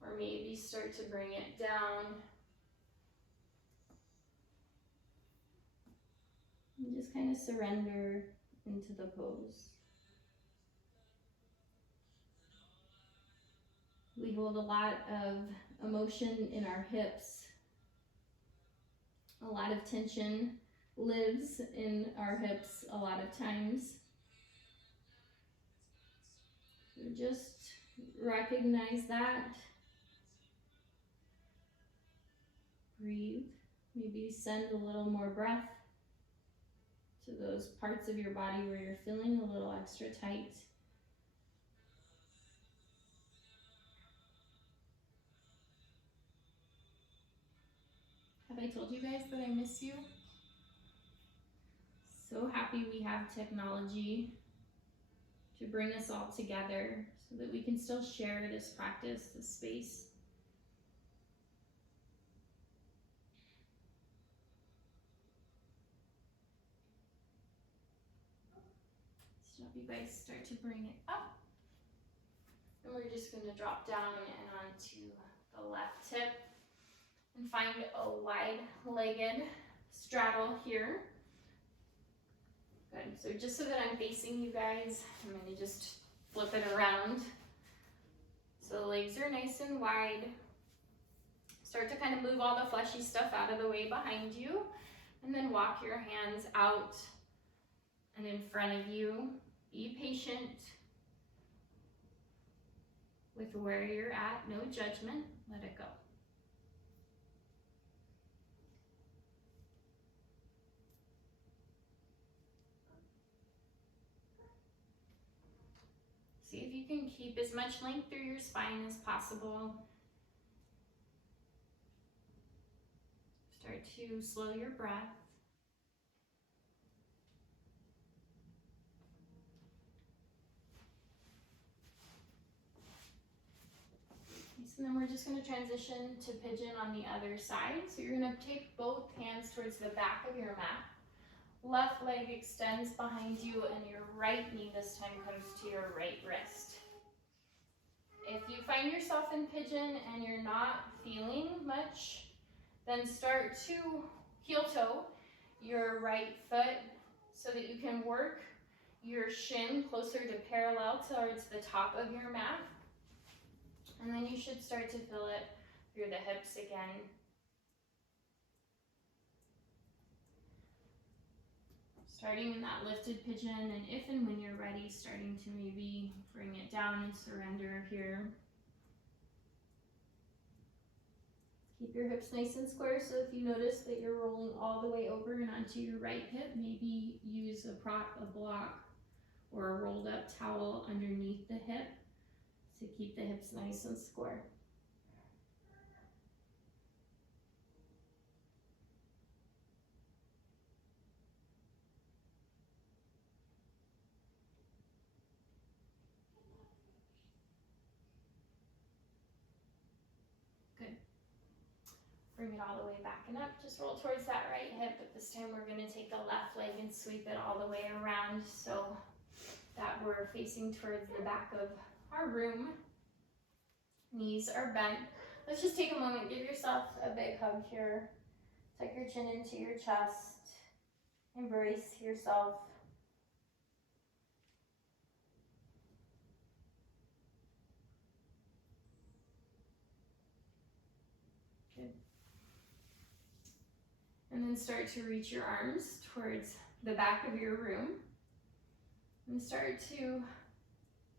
Or maybe start to bring it down. And just kind of surrender into the pose. We hold a lot of emotion in our hips. A lot of tension lives in our hips a lot of times. So just recognize that. Breathe. Maybe send a little more breath to those parts of your body where you're feeling a little extra tight. Have I told you guys that I miss you? So happy we have technology to bring us all together so that we can still share this practice, this space. Stop, you guys start to bring it up. And we're just going to drop down and onto the left hip and find a wide-legged straddle here. Good. So just so that I'm facing you guys, I'm going to just flip it around. So the legs are nice and wide. Start to kind of move all the fleshy stuff out of the way behind you. And then walk your hands out and in front of you. Be patient with where you're at. No judgment. Let it go. See if you can keep as much length through your spine as possible. Start to slow your breath. So then we're just going to transition to pigeon on the other side. So you're going to take both hands towards the back of your mat. Left leg extends behind you and your right knee this time comes to your right wrist. If you find yourself in pigeon and you're not feeling much, then start to heel toe your right foot so that you can work your shin closer to parallel towards the top of your mat. And then you should start to feel it through the hips again. Starting in that lifted pigeon, and if and when you're ready, starting to maybe bring it down and surrender here. Keep your hips nice and square, so if you notice that you're rolling all the way over and onto your right hip, maybe use a prop, a block, or a rolled up towel underneath the hip to keep the hips nice and square. Good. Bring it all the way back and up. Just roll towards that right hip, but this time we're going to take the left leg and sweep it all the way around so that we're facing towards the back of our room. Knees are bent. Let's just take a moment, give yourself a big hug here. Tuck your chin into your chest. Embrace yourself. Good. And then start to reach your arms towards the back of your room. And start to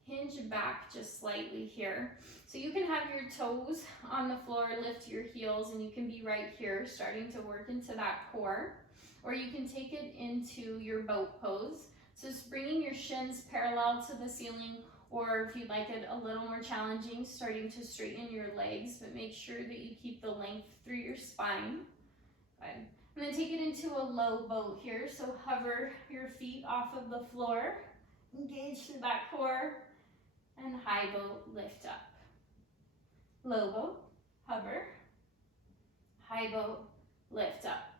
hinge back just slightly here. So you can have your toes on the floor, lift your heels, and you can be right here, starting to work into that core. Or you can take it into your boat pose. So just bringing your shins parallel to the ceiling, or if you'd like it a little more challenging, starting to straighten your legs, but make sure that you keep the length through your spine. Good. And then take it into a low boat here. So hover your feet off of the floor, engage through that core, and high boat, lift up. Low boat, hover, high boat, lift up.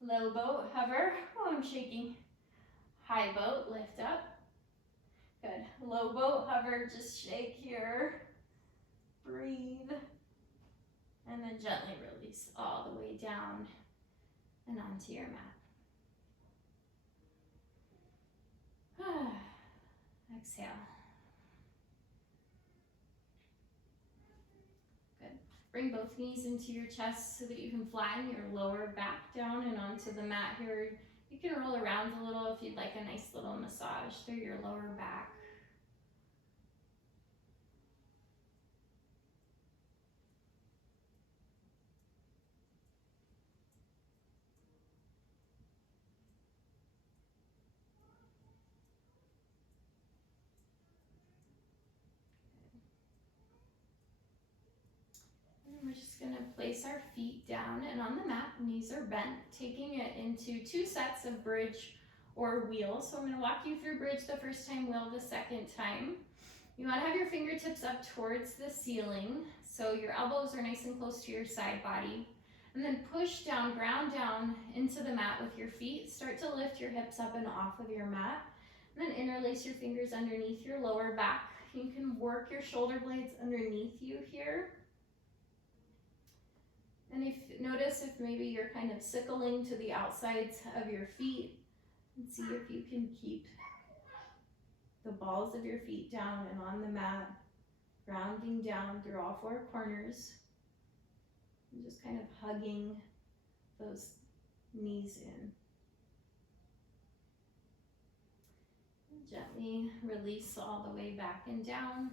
Low boat, hover, oh I'm shaking. High boat, lift up. Good. Low boat, hover, just shake here. Breathe. And then gently release all the way down and onto your mat. Exhale. Good. Bring both knees into your chest so that you can flatten your lower back down and onto the mat here. You can roll around a little if you'd like a nice little massage through your lower back. We're just going to place our feet down and on the mat, knees are bent, taking it into 2 sets of bridge or wheel. So I'm going to walk you through bridge the first time, wheel the second time. You want to have your fingertips up towards the ceiling, so your elbows are nice and close to your side body. And then push down, ground down into the mat with your feet. Start to lift your hips up and off of your mat. And then interlace your fingers underneath your lower back. You can work your shoulder blades underneath you here. And notice if maybe you're kind of sickling to the outsides of your feet, and see if you can keep the balls of your feet down and on the mat, grounding down through all 4 corners, and just kind of hugging those knees in. And gently release all the way back and down.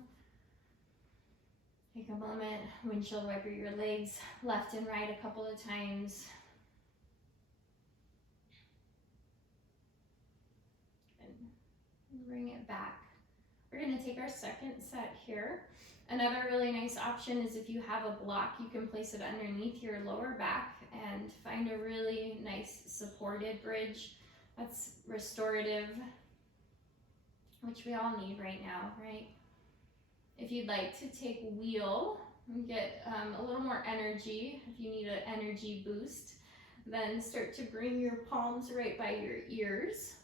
Take a moment, windshield wiper your legs left and right a couple of times. And bring it back. We're going to take our second set here. Another really nice option is if you have a block, you can place it underneath your lower back and find a really nice supported bridge that's restorative, which we all need right now, right? If you'd like to take wheel and get a little more energy, if you need an energy boost, then start to bring your palms right by your ears.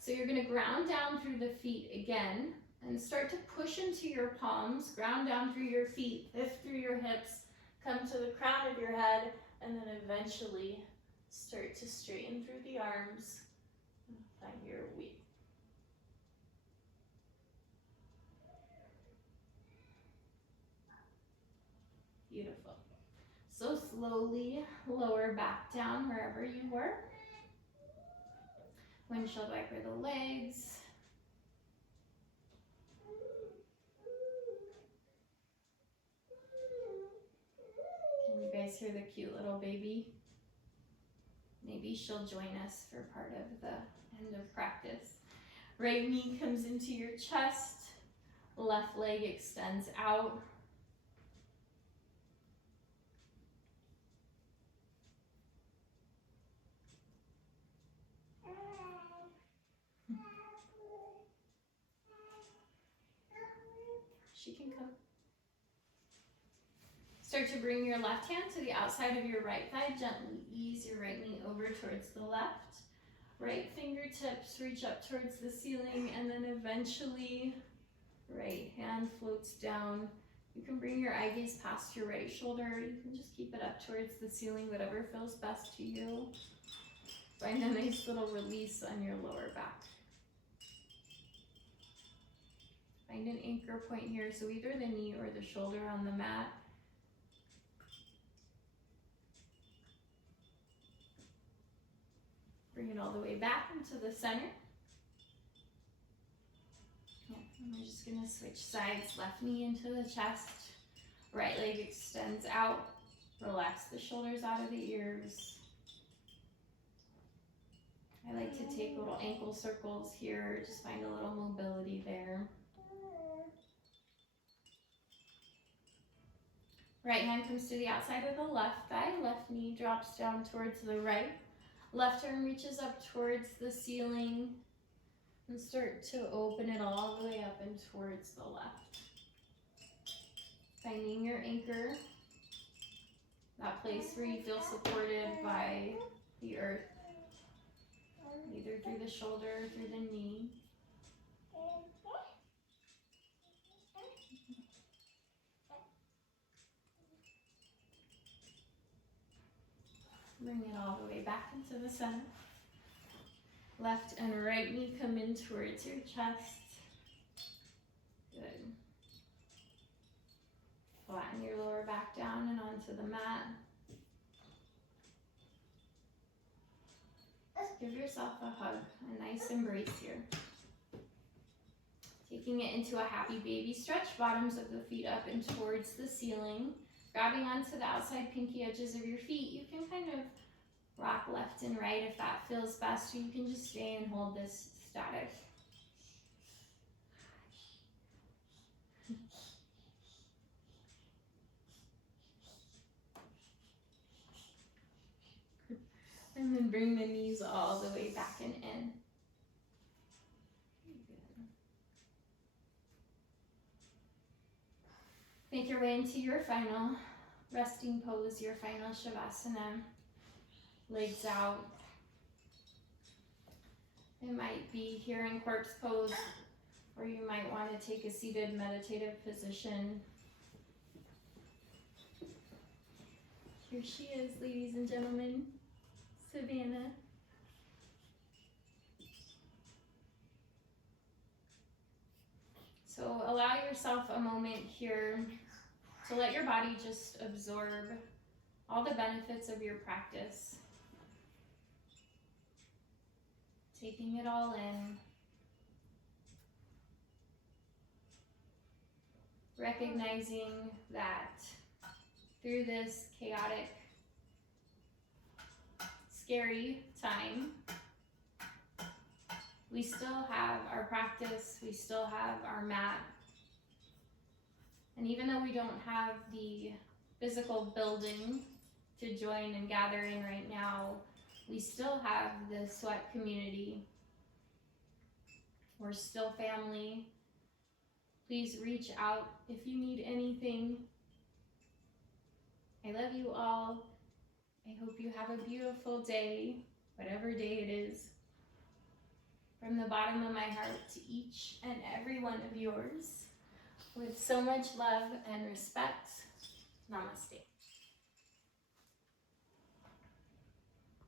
So you're going to ground down through the feet again and start to push into your palms, ground down through your feet, lift through your hips, come to the crown of your head, and then eventually start to straighten through the arms and find your wheel. Beautiful. So slowly lower back down wherever you were. Windshield wiper the legs. Can you guys hear the cute little baby? Maybe she'll join us for part of the end of practice. Right knee comes into your chest. Left leg extends out. She can come. Start to bring your left hand to the outside of your right thigh. Gently ease your right knee over towards the left. Right fingertips reach up towards the ceiling, and then eventually right hand floats down You can bring your eye gaze past your right shoulder. You can just keep it up towards the ceiling, whatever feels best to you. Find a nice little release on your lower back. Find an anchor point here, so either the knee or the shoulder on the mat. Bring it all the way back into the center. And we're just gonna switch sides, left knee into the chest, right leg extends out, relax the shoulders out of the ears. I like to take little ankle circles here, just find a little mobility there. Right hand comes to the outside of the left thigh, left knee drops down towards the right, left arm reaches up towards the ceiling, and start to open it all the way up and towards the left. Finding your anchor, that place where you feel supported by the earth, either through the shoulder or through the knee. Bring it all the way back into the center. Left and right knee come in towards your chest. Good. Flatten your lower back down and onto the mat. Give yourself a hug, a nice embrace here. Taking it into a happy baby stretch, bottoms of the feet up and towards the ceiling. Grabbing onto the outside pinky edges of your feet, you can kind of rock left and right if that feels best, or you can just stay and hold this static. And then bring the knees all the way back and in. Make your way into your final resting pose, your final shavasana. Legs out. It might be here in corpse pose, or you might want to take a seated meditative position. Here she is, ladies and gentlemen, Savannah. So allow yourself a moment here to let your body just absorb all the benefits of your practice. Taking it all in. Recognizing that through this chaotic, scary time, we still have our practice, we still have our mat. And even though we don't have the physical building to join and gather in right now, we still have the sweat community. We're still family. Please reach out if you need anything. I love you all. I hope you have a beautiful day, whatever day it is. From the bottom of my heart to each and every one of yours, with so much love and respect, namaste.